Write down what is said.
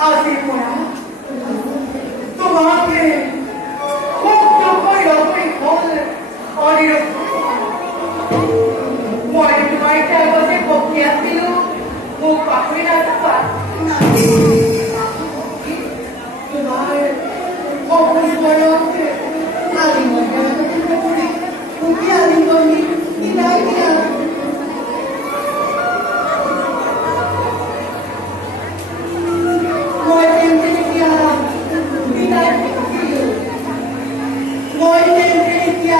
Así fuera, তোমাকে মুক্ত কইরবই বলে অরির মই তোমার কাগজে বকিয়া দিল মুখ পাখি না না তোমার কখন বয়সে আলিঙ্গন করে উঠি আলিঙ্গনি ইলাই দিয়া Voy a